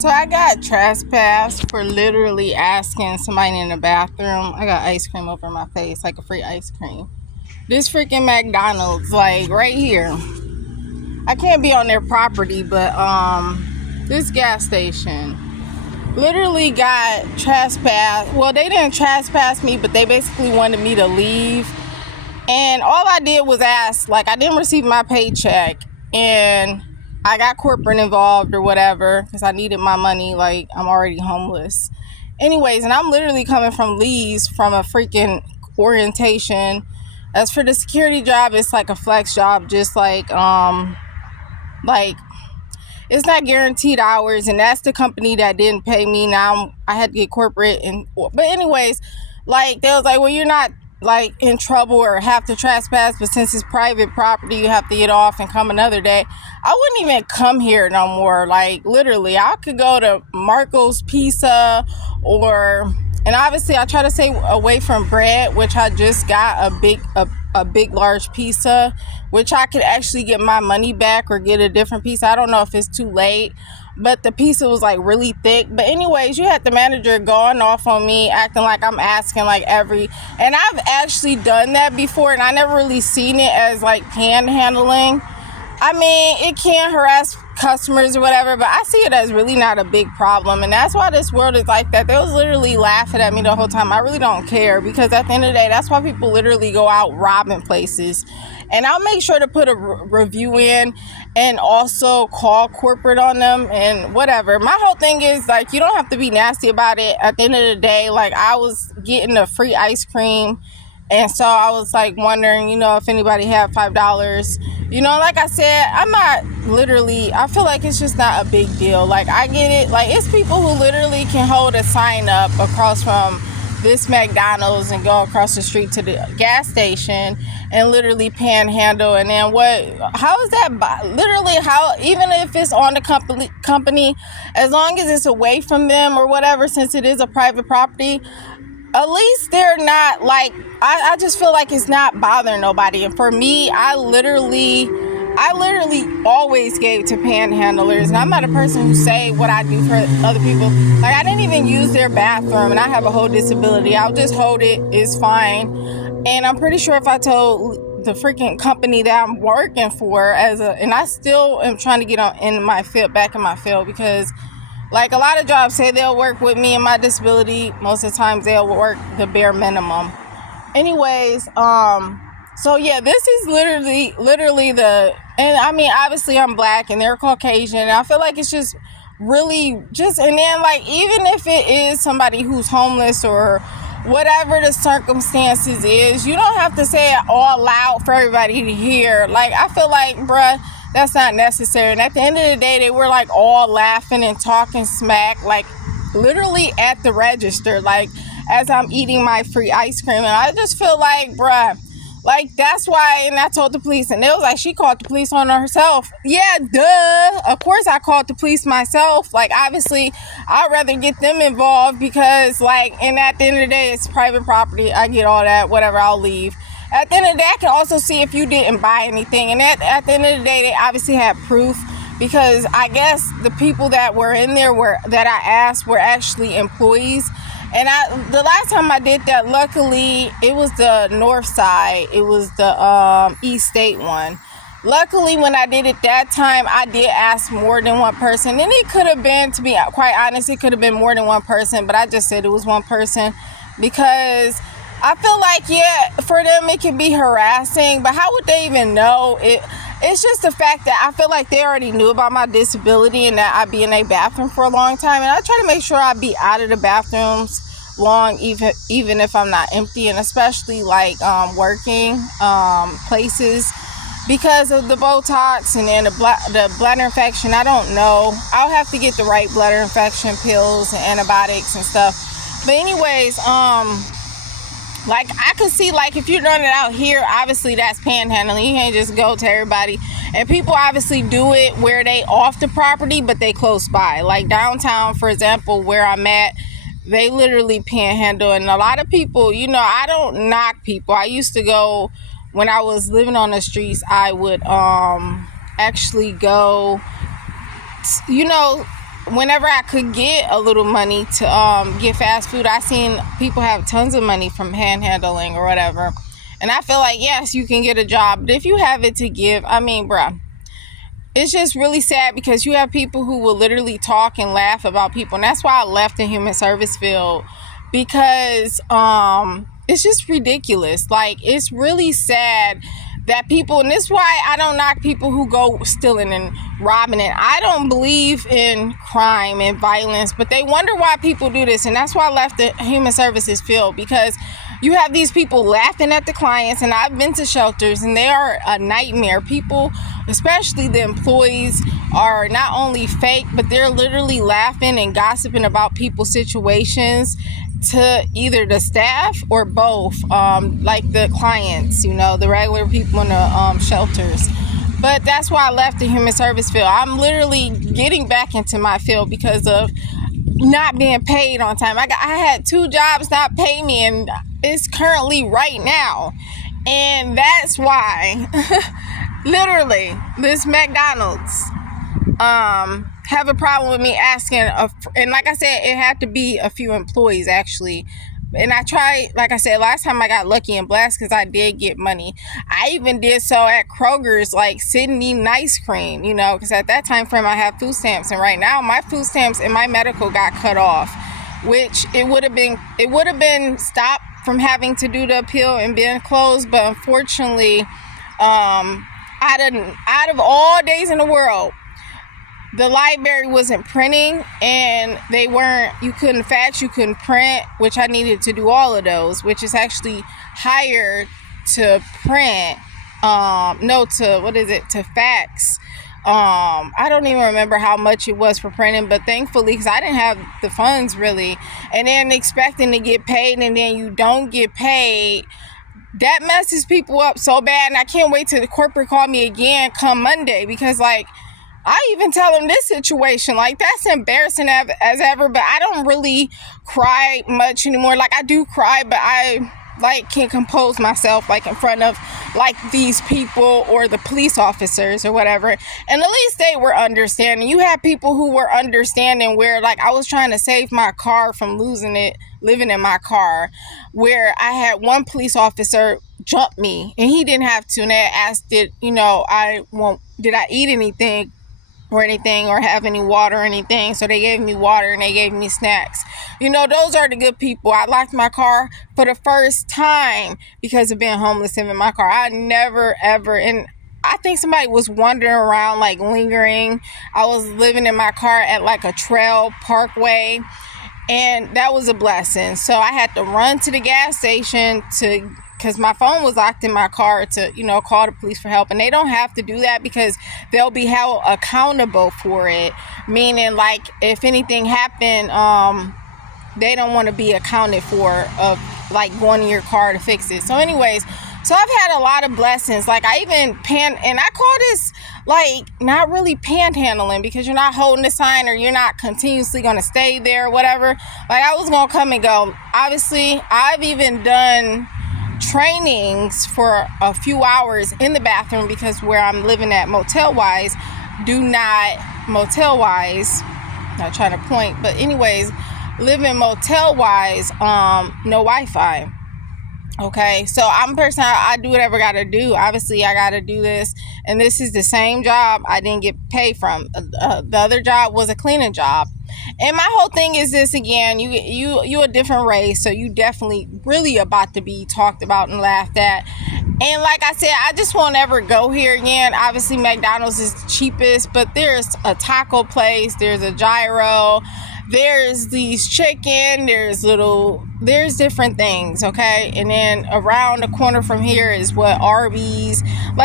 So I got trespassed for literally asking somebody in the bathroom. I got ice cream over my face, like a free ice cream. This freaking McDonald's, like right here. I can't be on their property, but this gas station literally got trespassed. Well, they didn't trespass me, but they basically wanted me to leave. And all I did was ask, like I didn't receive my paycheck, and I got corporate involved or whatever because I needed my money. Like I'm already homeless. Anyways, and I'm literally coming from Lee's from a freaking orientation. As for the security job, it's like a flex job, just like it's not guaranteed hours, and that's the company that didn't pay me. Now I had to get corporate, but anyways, like they was like, well, you're not like in trouble or have to trespass, but since it's private property, you have to get off and come another day. I wouldn't even come here no more. Like literally, I could go to Marco's Pizza and obviously I try to stay away from bread, which I just got a big large pizza, which I could actually get my money back or get a different pizza. I don't know if it's too late, but the pizza was like really thick. But anyways, you had the manager going off on me, acting like I'm asking and I've actually done that before, and I never really seen it as like panhandling. I mean, it can harass customers or whatever, but I see it as really not a big problem. And that's why this world is like that. They was literally laughing at me the whole time. I really don't care, because at the end of the day, that's why people literally go out robbing places. And I'll make sure to put a review in and also call corporate on them and whatever. My whole thing is like, you don't have to be nasty about it. At the end of the day, like I was getting a free ice cream. And so I was like wondering, if anybody had $5. Like I said, I'm not literally, I feel like it's just not a big deal. Like I get it. Like it's people who literally can hold a sign up across from this McDonald's and go across the street to the gas station and literally panhandle. And then how is that literally even if it's on the company, as long as it's away from them or whatever, since it is a private property, at least they're not like, I just feel like it's not bothering nobody. And for me, I literally always gave to panhandlers, and I'm not a person who say what I do for other people. Like I didn't even use their bathroom, and I have a whole disability. I'll just hold it, it's fine. And I'm pretty sure if I told the freaking company that I'm working for and I still am trying to get back in my field, because like a lot of jobs say they'll work with me and my disability. Most of the times they'll work the bare minimum. Anyways, so yeah, this is literally and I mean, obviously I'm black and they're Caucasian. And I feel like it's just really and then like, even if it is somebody who's homeless or whatever the circumstances is, you don't have to say it all loud for everybody to hear. Like, I feel like, bruh, that's not necessary. And at the end of the day, they were like all laughing and talking smack, like literally at the register, like as I'm eating my free ice cream. And I just feel like, bruh, like that's why. And I told the police, and they was like, she called the police on herself. Yeah, duh. Of course I called the police myself. Like, obviously I'd rather get them involved, because like, and at the end of the day, it's private property. I get all that, whatever, I'll leave. At the end of the day, I can also see if you didn't buy anything. And at the end of the day, they obviously had proof, because I guess the people that were in there that I asked were actually employees. And the last time I did that, luckily, it was the north side. It was the East State one. Luckily, when I did it that time, I did ask more than one person. And it could have been, to be quite honest, it could have been more than one person. But I just said it was one person, because I feel like, yeah, for them it can be harassing, but how would they even know it? It's just the fact that I feel like they already knew about my disability and that I be in a bathroom for a long time. And I try to make sure I be out of the bathrooms long, even if I'm not empty, and especially like working places, because of the Botox and then the bladder infection. I don't know. I'll have to get the right bladder infection pills and antibiotics and stuff. But anyways, like I could see, like if you're doing it out here, obviously that's panhandling. You can't just go to everybody. And people obviously do it where they off the property, but they close by. Like downtown, for example, where I'm at, they literally panhandle. And a lot of people, I don't knock people. I used to go, when I was living on the streets, I would actually go, whenever I could get a little money to get fast food, I seen people have tons of money from panhandling or whatever. And I feel like, yes, you can get a job, but if you have it to give, I mean, bruh, it's just really sad because you have people who will literally talk and laugh about people. And that's why I left the human service field, because it's just ridiculous. Like, it's really sad that people, and this is why I don't knock people who go stealing and robbing it. I don't believe in crime and violence, but they wonder why people do this. And that's why I left the human services field, because you have these people laughing at the clients, and I've been to shelters and they are a nightmare. People, especially the employees, are not only fake, but they're literally laughing and gossiping about people's situations to either the staff or both, like the clients, the regular people in the shelters. But that's why I left the human service field. I'm literally getting back into my field because of not being paid on time. I had 2 jobs not pay me, and it's currently right now. And that's why literally this McDonald's have a problem with me asking, and like I said, it had to be a few employees actually. And I tried, like I said, last time I got lucky and blessed because I did get money. I even did so at Kroger's, like sitting eating ice cream, because at that time frame I had food stamps, and right now my food stamps and my medical got cut off, which it would have been stopped from having to do the appeal and being closed. But unfortunately, out of all days in the world, the library wasn't printing, and you couldn't fax, you couldn't print, which I needed to do all of those, which is actually higher to print, to fax. I don't even remember how much it was for printing, but thankfully, because I didn't have the funds really, and then expecting to get paid, and then you don't get paid, that messes people up so bad. And I can't wait till the corporate call me again come Monday, because I even tell them this situation, that's embarrassing as ever, but I don't really cry much anymore. I do cry, but I can compose myself in front of these people or the police officers or whatever. And at least they were understanding. You had people who were understanding where I was trying to save my car from losing it, living in my car, where I had one police officer jump me, and he didn't have to, and they asked did I eat anything or have any water or anything. So they gave me water and they gave me snacks. Those are the good people. I locked my car for the first time because of being homeless in my car. I never ever, and I think somebody was wandering around lingering. I was living in my car at a trail parkway, and that was a blessing. So I had to run to the gas station because my phone was locked in my car to, call the police for help. And they don't have to do that because they'll be held accountable for it. Meaning, if anything happened, they don't want to be accounted for of going in your car to fix it. So anyways, so I've had a lot of blessings. I even and I call this not really panhandling, because you're not holding the sign or you're not continuously going to stay there or whatever. I was going to come and go. Obviously, I've even done trainings for a few hours in the bathroom, because where I'm living at Motel Wise, not trying to point, but anyways, living Motel Wise, no Wi-Fi. Okay, so I'm a person, I do whatever I gotta do. Obviously, I gotta do this, and this is the same job I didn't get paid from. The other job was a cleaning job. And my whole thing is this again, you a different race, so you definitely really about to be talked about and laughed at. And like I said, I just won't ever go here again. Obviously, McDonald's is the cheapest, but there's a taco place, there's a gyro, there's these chicken, there's different things, okay? And then around the corner from here is Arby's.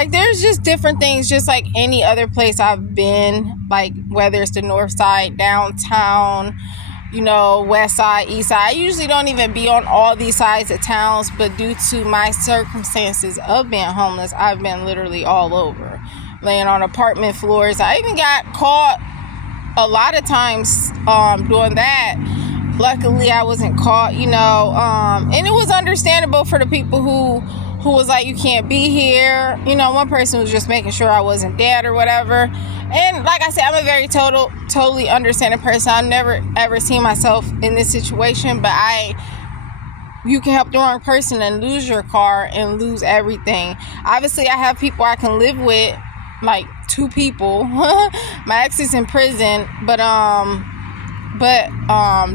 There's just different things, just like any other place I've been, whether it's the north side, downtown, west side, east side. I usually don't even be on all these sides of towns, but due to my circumstances of being homeless, I've been literally all over, laying on apartment floors. I even got caught a lot of times doing that. Luckily, I wasn't caught, and it was understandable for the people who who was like, you can't be here. You know, one person was just making sure I wasn't dead or whatever. And like I said, I'm a very totally understanding person. I've never ever seen myself in this situation, but you can help the wrong person and lose your car and lose everything. Obviously, I have people I can live with, like 2 people. My ex is in prison, but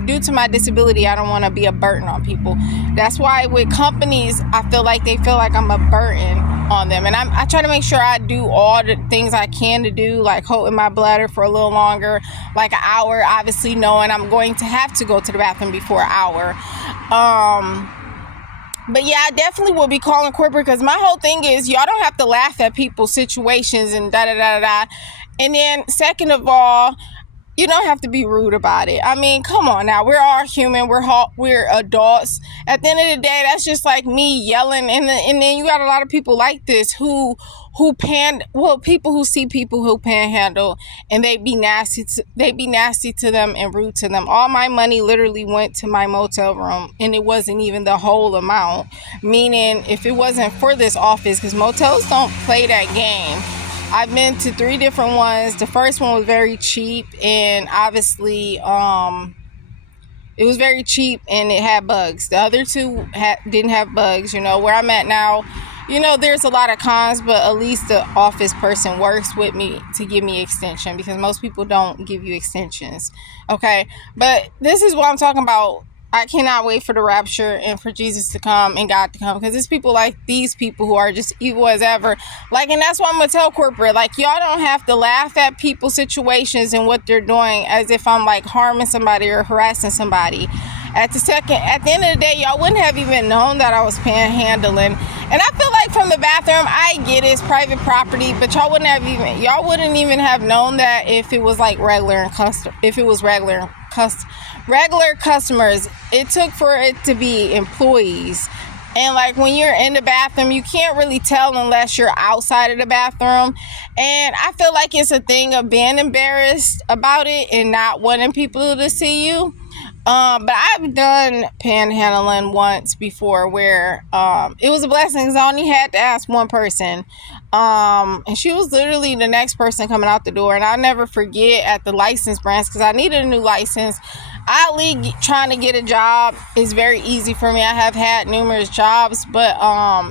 due to my disability, I don't want to be a burden on people. That's why with companies, I feel like they feel like I'm a burden on them. And I try to make sure I do all the things I can to do, like holding my bladder for a little longer, like an hour, obviously knowing I'm going to have to go to the bathroom before an hour. But yeah, I definitely will be calling corporate, because my whole thing is y'all don't have to laugh at people's situations and da-da-da-da-da. And then second of all, you don't have to be rude about it. I mean, come on now. We're all human. We're adults. At the end of the day, that's just like me yelling. And then you got a lot of people like this people who see people who panhandle, and they be nasty to them and rude to them. All my money literally went to my motel room, and it wasn't even the whole amount. Meaning, if it wasn't for this office, because motels don't play that game. I've been to 3 different ones. The first one was very cheap, and obviously it was very cheap and it had bugs. The other 2 didn't have bugs. You know, where I'm at now, you know, there's a lot of cons, but at least the office person works with me to give me extension, because most people don't give you extensions. Okay, but this is what I'm talking about. I cannot wait for the rapture and for Jesus to come and God to come, because it's people like these people who are just evil as ever. Like, and that's why I'm gonna tell corporate, like, y'all don't have to laugh at people's situations and what they're doing as if I'm like harming somebody or harassing somebody. At the end of the day, y'all wouldn't have even known that I was panhandling. And I feel like from the bathroom, I get it's private property, but y'all wouldn't even have known that if it was like regular customers. It took for it to be employees. And like when you're in the bathroom, you can't really tell unless you're outside of the bathroom. And I feel like it's a thing of being embarrassed about it and not wanting people to see you. But I've done panhandling once before where it was a blessing, because I only had to ask one person. And she was literally the next person coming out the door. And I'll never forget at the license branch, because I needed a new license. Trying to get a job is very easy for me. I have had numerous jobs, but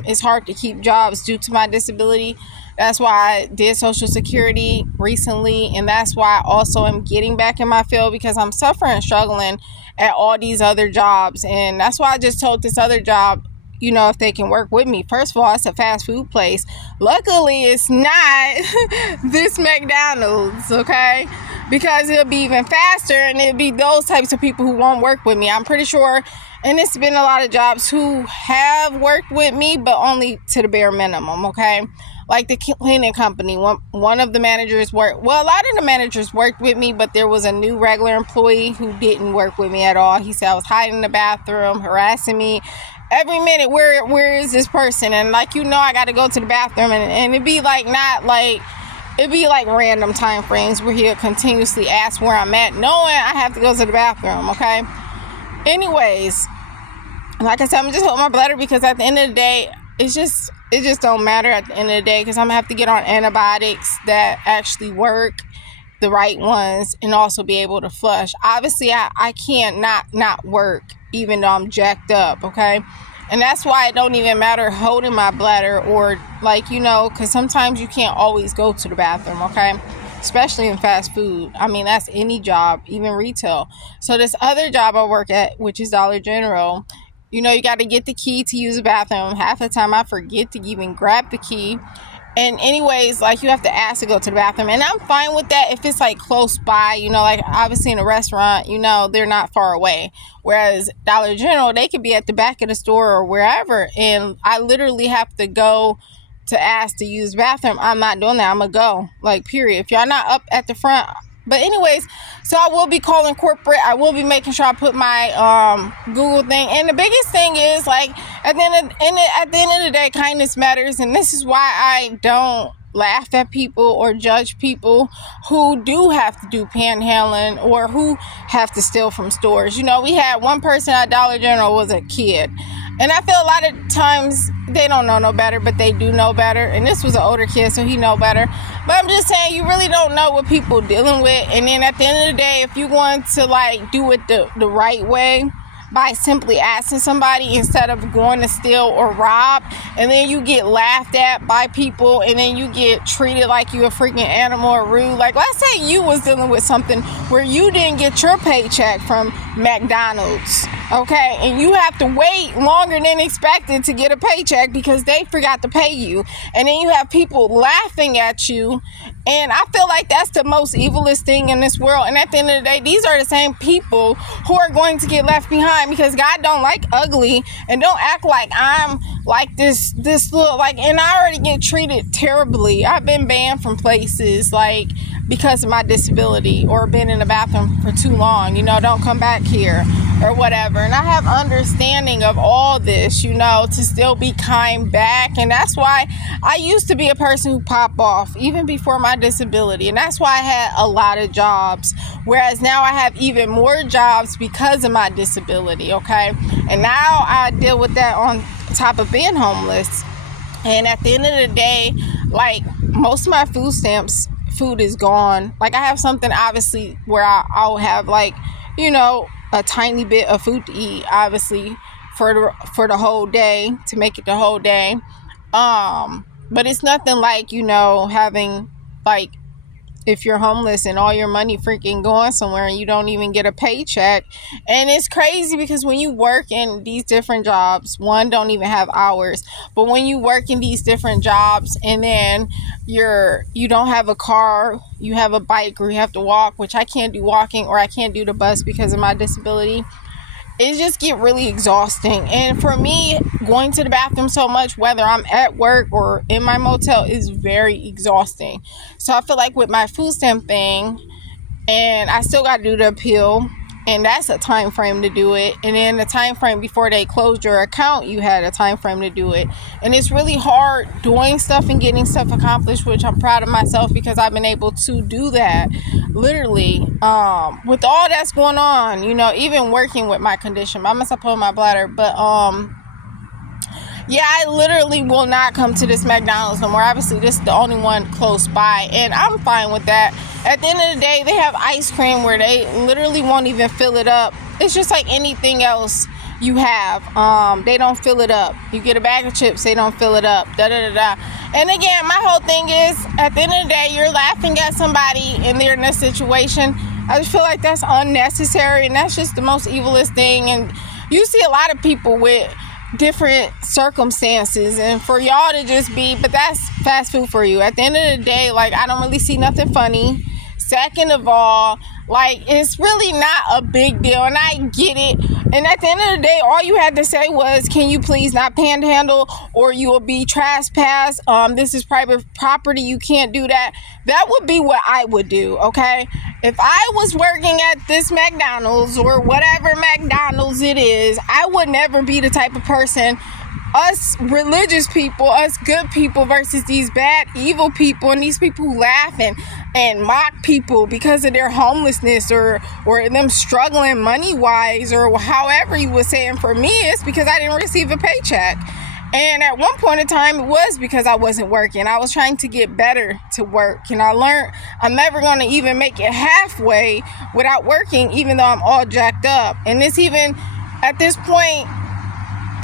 it's hard to keep jobs due to my disability. That's why I did Social Security recently, and that's why I also am getting back in my field, because I'm suffering and struggling at all these other jobs. And that's why I just told this other job, you know, if they can work with me. First of all, it's a fast food place. Luckily, it's not this McDonald's, okay? Because it'll be even faster, and it'll be those types of people who won't work with me. I'm pretty sure, and it's been a lot of jobs who have worked with me, but only to the bare minimum, okay? Like the cleaning company, one of the managers a lot of the managers worked with me, but there was a new regular employee who didn't work with me at all. He said I was hiding in the bathroom, harassing me every minute. Where is this person? And like, you know, I got to go to the bathroom, and it'd be like it'd be like random time frames where he'll continuously ask where I'm at, knowing I have to go to the bathroom, okay? Anyways, like I said, I'm just holding my bladder, because at the end of the day, it just don't matter at the end of the day, because I'm going to have to get on antibiotics that actually work, the right ones, and also be able to flush. Obviously, I can't not work, even though I'm jacked up, okay? And that's why it don't even matter holding my bladder, or like, you know, because sometimes you can't always go to the bathroom, okay? Especially in fast food. I mean, that's any job, even retail. So this other job I work at, which is Dollar General, you know, you got to get the key to use the bathroom. Half the time I forget to even grab the key. And anyways, like, you have to ask to go to the bathroom. And I'm fine with that if it's like close by, you know, like obviously in a restaurant, you know, they're not far away. Whereas Dollar General, they could be at the back of the store or wherever. And I literally have to go to ask to use the bathroom. I'm not doing that. I'm going to go, like, period. If y'all not up at the front. But anyways, so I will be calling corporate. I will be making sure I put my Google thing. And the biggest thing is, like, at the end of the day, kindness matters. And this is why I don't laugh at people or judge people who do have to do panhandling or who have to steal from stores. You know, we had one person at Dollar General was a kid. And I feel a lot of times they don't know no better, but they do know better. And this was an older kid, so he know better. But I'm just saying, you really don't know what people dealing with. And then at the end of the day, if you want to like do it the right way, by simply asking somebody instead of going to steal or rob, and then you get laughed at by people, and then you get treated like you a freaking animal or rude. Like, let's say you was dealing with something where you didn't get your paycheck from McDonald's, okay, and you have to wait longer than expected to get a paycheck because they forgot to pay you, and then you have people laughing at you. And I feel like that's the most evilest thing in this world. And at the end of the day, these are the same people who are going to get left behind, because God don't like ugly. And don't act like I'm like this little, like, and I already get treated terribly. I've been banned from places like because of my disability, or been in the bathroom for too long, don't come back here or whatever. And I have understanding of all this, to still be kind back. And that's why I used to be a person who pop off even before my disability. And that's why I had a lot of jobs, whereas now I have even more jobs because of my disability, okay? And now I deal with that on top of being homeless. And at the end of the day, like, most of my food is gone. Like, I have something obviously where I'll have like, a tiny bit of food to eat, obviously, for the whole day, to make it the whole day. But it's nothing like, having, like, if you're homeless and all your money freaking going somewhere and you don't even get a paycheck. And it's crazy because when you work in these different jobs, one, don't even have hours, but when you work in these different jobs and then you don't have a car, you have a bike, or you have to walk, which I can't do walking, or I can't do the bus because of my disability. It just get really exhausting. And for me, going to the bathroom so much, whether I'm at work or in my motel, is very exhausting. So I feel like with my food stamp thing, and I still got to do the appeal, and that's a time frame to do it. And then the time frame before they closed your account, you had a time frame to do it. And it's really hard doing stuff and getting stuff accomplished, which I'm proud of myself because I've been able to do that, literally, with all that's going on, even working with my condition. I must have pulled my bladder, but yeah, I literally will not come to this McDonald's no more. Obviously, this is the only one close by, and I'm fine with that. At the end of the day, they have ice cream where they literally won't even fill it up. It's just like anything else you have. They don't fill it up. You get a bag of chips, they don't fill it up. And again, my whole thing is, at the end of the day, you're laughing at somebody and they're in this situation. I just feel like that's unnecessary, and that's just the most evilest thing. And you see a lot of people with different circumstances, and for y'all to just but that's fast food for you. At the end of the day, like, I don't really see nothing funny. Second of all, like, it's really not a big deal, and I get it. And at the end of the day, all you had to say was, can you please not panhandle, or you will be trespassed. This is private property, you can't do that. That would be what I would do, okay? If I was working at this McDonald's or whatever McDonald's it is, I would never be the type of person, us religious people, us good people versus these bad, evil people, and these people who laugh and mock people because of their homelessness or them struggling money-wise, or however you would say. And for me, it's because I didn't receive a paycheck. And at one point in time, it was because I wasn't working. I was trying to get better to work. And I learned I'm never going to even make it halfway without working, even though I'm all jacked up. And it's even, at this point,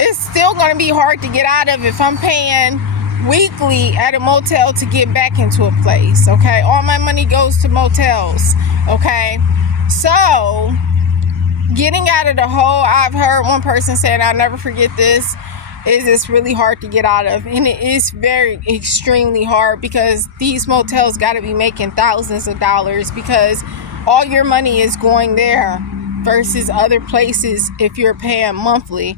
it's still going to be hard to get out of if I'm paying weekly at a motel to get back into a place, okay? All my money goes to motels, okay? So, getting out of the hole, I've heard one person say, and I'll never forget this, is it's really hard to get out of. And it is very extremely hard, because these motels got to be making thousands of dollars, because all your money is going there versus other places if you're paying monthly.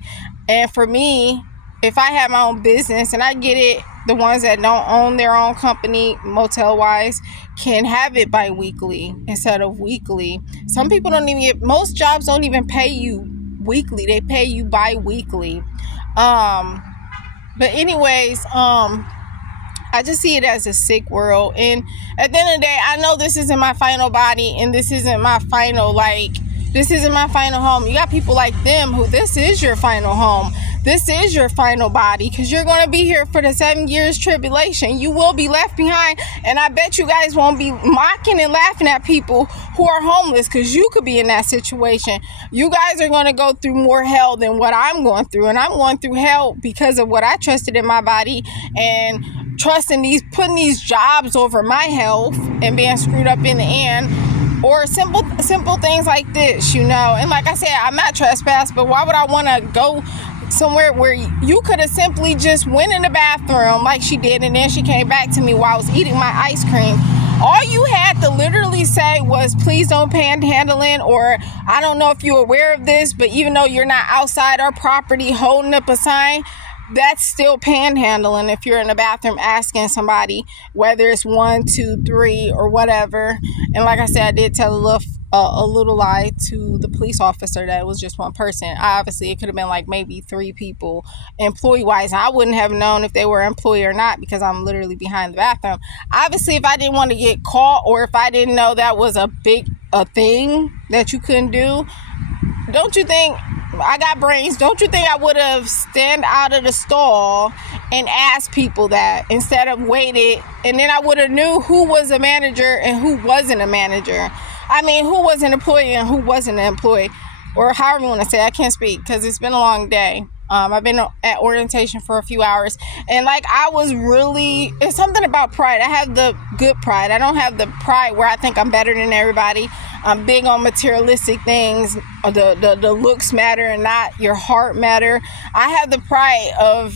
And for me, if I have my own business, and I get it, the ones that don't own their own company, motel-wise, can have it bi-weekly instead of weekly. Some people don't even get, most jobs don't even pay you weekly. They pay you bi-weekly. But anyways, I just see it as a sick world. And at the end of the day, I know this isn't my final body, and this isn't my final, this isn't my final home. You got people like them who this is your final home. this is your final body, because you're going to be here for the 7 years tribulation. You will be left behind, and I bet you guys won't be mocking and laughing at people who are homeless, because you could be in that situation. You guys are going to go through more hell than what I'm going through, and I'm going through hell because of what I trusted in my body, and putting these jobs over my health and being screwed up in the end. Or simple things like this, And like I said, I'm not trespassed, but why would I want to go somewhere where you could have simply just went in the bathroom like she did, and then she came back to me while I was eating my ice cream? All you had to literally say was, please don't panhandle in, or I don't know if you're aware of this, but even though you're not outside our property holding up a sign, that's still panhandling if you're in the bathroom asking somebody, whether it's 1, 2, 3, or whatever. And like I said, I did tell a little lie to the police officer that it was just one person. Obviously, it could have been like maybe 3 people employee-wise. I wouldn't have known if they were employee or not, because I'm literally behind the bathroom. Obviously, if I didn't want to get caught, or if I didn't know that was a thing that you couldn't do, don't you think, I got brains, don't you think I would have stand out of the stall and asked people that instead of waited, and then I would have knew who was a manager and who wasn't a manager. I mean, who was an employee and who wasn't an employee, or however you want to say it. I can't speak because it's been a long day. I've been at orientation for a few hours, and it's something about pride. I have the good pride. I don't have the pride where I think I'm better than everybody. I'm big on materialistic things. The looks matter and not your heart matter. I have the pride of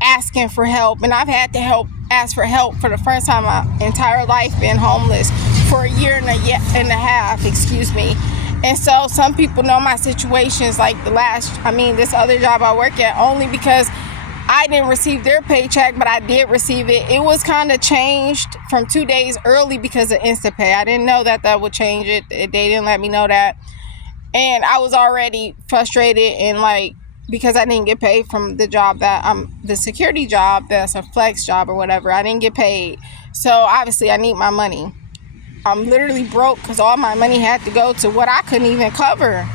asking for help, and I've had to ask for help for the first time in my entire life, being homeless for a year and a half, And so some people know my situations, like this other job I work at, only because I didn't receive their paycheck, but I did receive it. It was kind of changed from 2 days early because of InstaPay. I didn't know that would change it. They didn't let me know that. And I was already frustrated and because I didn't get paid from the job the security job, that's a flex job or whatever. I didn't get paid. So obviously I need my money. I'm literally broke because all my money had to go to what I couldn't even cover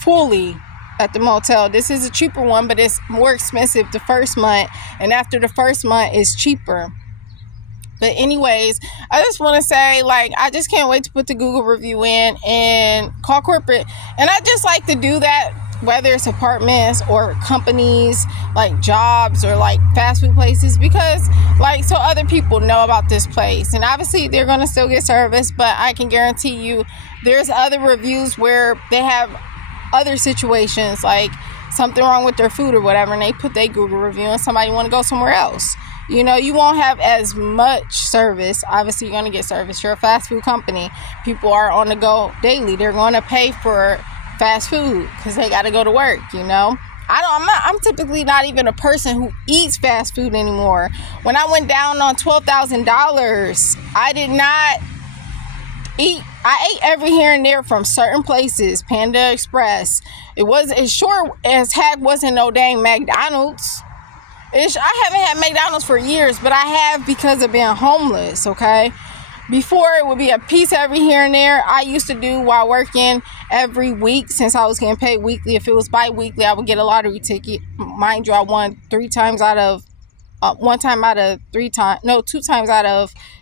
fully at the motel. This is a cheaper one, but it's more expensive the first month, and after the first month it's cheaper. But anyways, I just want to say, I just can't wait to put the Google review in and call corporate. And I just like to do that, whether it's apartments or companies, jobs or fast food places, because so other people know about this place. And obviously they're going to still get service, but I can guarantee you there's other reviews where they have other situations, something wrong with their food or whatever, and they put their Google review and somebody want to go somewhere else. You won't have as much service. Obviously, you're going to get service. You're a fast food company. People are on the go daily. They're going to pay for fast food because they got to go to work, I'm typically not even a person who eats fast food anymore. When I went down on $12,000, I did not eat. I ate every here and there from certain places. Panda Express. It was as sure as heck wasn't no dang McDonald's. I haven't had McDonald's for years, but I have because of being homeless, okay? Before, it would be a piece every here and there. I used to do while working every week, since I was getting paid weekly. If it was bi-weekly, I would get a lottery ticket. Mind you, I won 2 times out of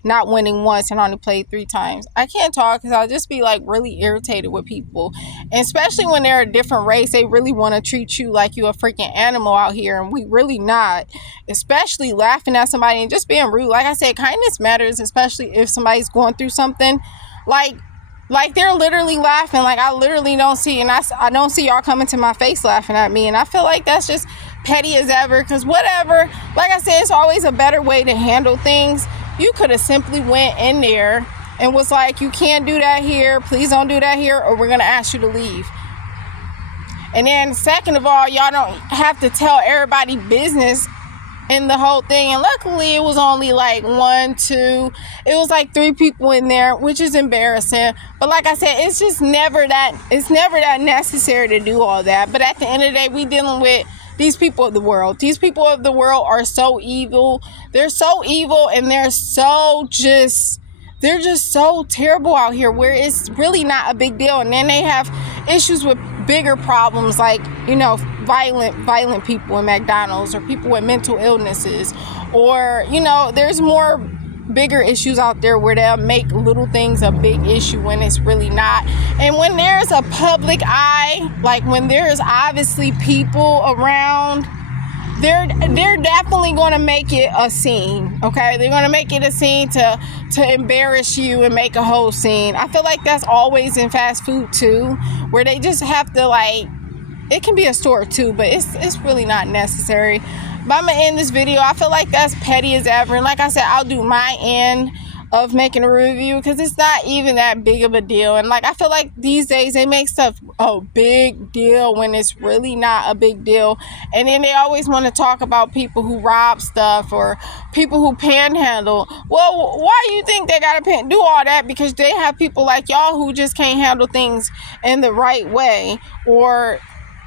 not winning once, and only played 3 times. I can't talk because I'll just be really irritated with people, and especially when they're a different race. They really want to treat you like you a freaking animal out here, and we really not. Especially laughing at somebody and just being rude. Like I said, kindness matters, especially if somebody's going through something. They're literally laughing. I literally don't see, and I don't see y'all coming to my face laughing at me, and I feel like that's just petty as ever, because whatever, like I said, it's always a better way to handle things. You could have simply went in there and was like, you can't do that here, please don't do that here, or we're gonna ask you to leave. And then second of all, y'all don't have to tell everybody business in the whole thing. And luckily it was only 3 people in there, which is embarrassing. But like I said, it's never that necessary to do all that. But at the end of the day, we dealing with these people of the world. These people of the world are so evil. They're so evil, and they're just so terrible out here, where it's really not a big deal. And then they have issues with bigger problems, violent people in McDonald's, or people with mental illnesses, or there's more bigger issues out there where they'll make little things a big issue when it's really not. And when there's a public eye, like when there's obviously people around, they're definitely going to make it a scene. Okay, they're going to make it a scene to embarrass you and make a whole scene. I feel like that's always in fast food too, where they just have to, like, it can be a store too, but it's really not necessary. But I'm gonna end this video. I feel like that's petty as ever, and like I said, I'll do my end of making a review because it's not even that big of a deal. And like, I feel like these days they make stuff a big deal when it's really not a big deal. And then they always want to talk about people who rob stuff or people who panhandle. Well, why do you think they gotta do all that? Because they have people like y'all who just can't handle things in the right way or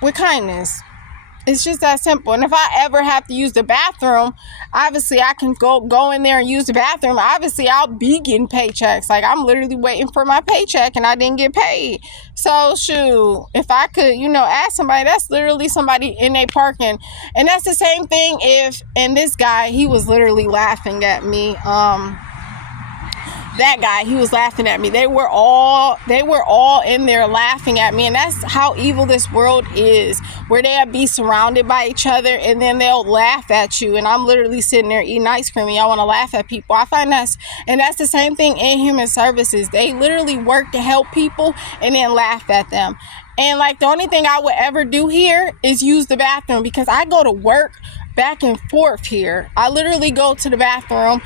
with kindness. It's just that simple. And if I ever have to use the bathroom, obviously I can go in there and use the bathroom. Obviously I'll be getting paychecks. Like, I'm literally waiting for my paycheck and I didn't get paid. So shoot, if I could, ask somebody, that's literally somebody in a parking. And that's the same thing and this guy, he was literally laughing at me. That guy, he was laughing at me. They were all in there laughing at me. And that's how evil this world is, where they'll be surrounded by each other and then they'll laugh at you. And I'm literally sitting there eating ice cream and y'all want to laugh at people. I find that's the same thing in human services. They literally work to help people and then laugh at them. And like, the only thing I would ever do here is use the bathroom, because I go to work back and forth here. I literally go to the bathroom,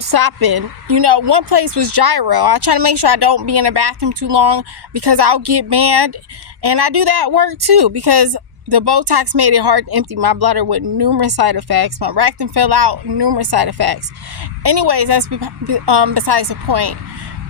stopping. One place was gyro. I try to make sure I don't be in the bathroom too long because I'll get banned. And I do that at work too, because the Botox made it hard to empty my bladder with numerous side effects. My rectum fell out, numerous side effects. Anyways, that's besides the point.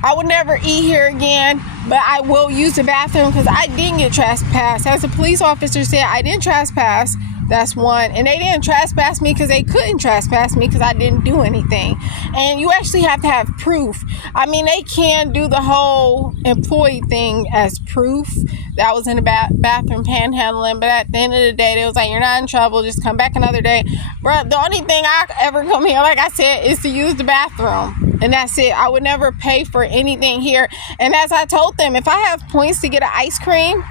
I would never eat here again, but I will use the bathroom because I didn't get trespassed. As a police officer said, I didn't trespass. That's one. And they didn't trespass me because they couldn't trespass me because I didn't do anything. And you actually have to have proof. I mean, they can do the whole employee thing as proof. That was in the bathroom panhandling. But at the end of the day, they was like, you're not in trouble. Just come back another day. But the only thing I ever come here, like I said, is to use the bathroom. And that's it. I would never pay for anything here. And as I told them, if I have points to get an ice cream,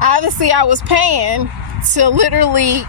obviously I was paying to literally